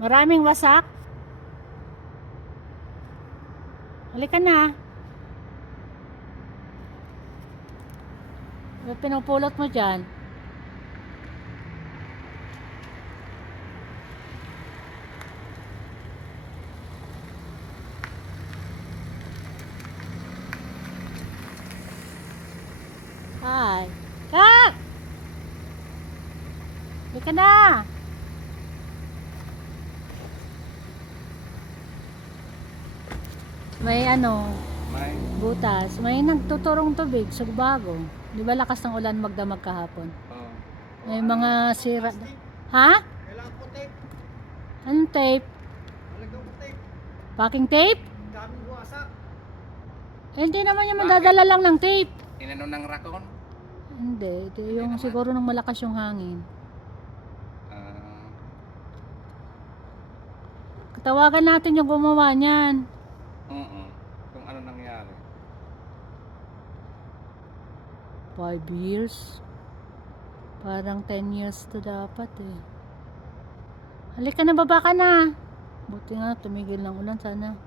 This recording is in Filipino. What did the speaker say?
Maraming wasak. Halika na. Ano pinupulot mo dyan? Hi. Kak! Halika na. May May. butas. May nagtuturong tubig sa bago. Di ba lakas ng ulan magdamag kahapon? Oh. May mga sira. Ha? Kailangan ko tape. Anong tape? Malagyan ko tape. Packing tape? Daming buwasak. Eh, hindi naman yung madadala lang ng tape. Inano ng rakon? Hindi. Ito yung naman. siguro nang malakas yung hangin. Ah, Tawagan natin yung gumawa niyan. Kung ano nangyari. 5 years. Parang 10 years to dapat eh. Halika na, baba ka na. Buti nga tumigil ng ulan sana.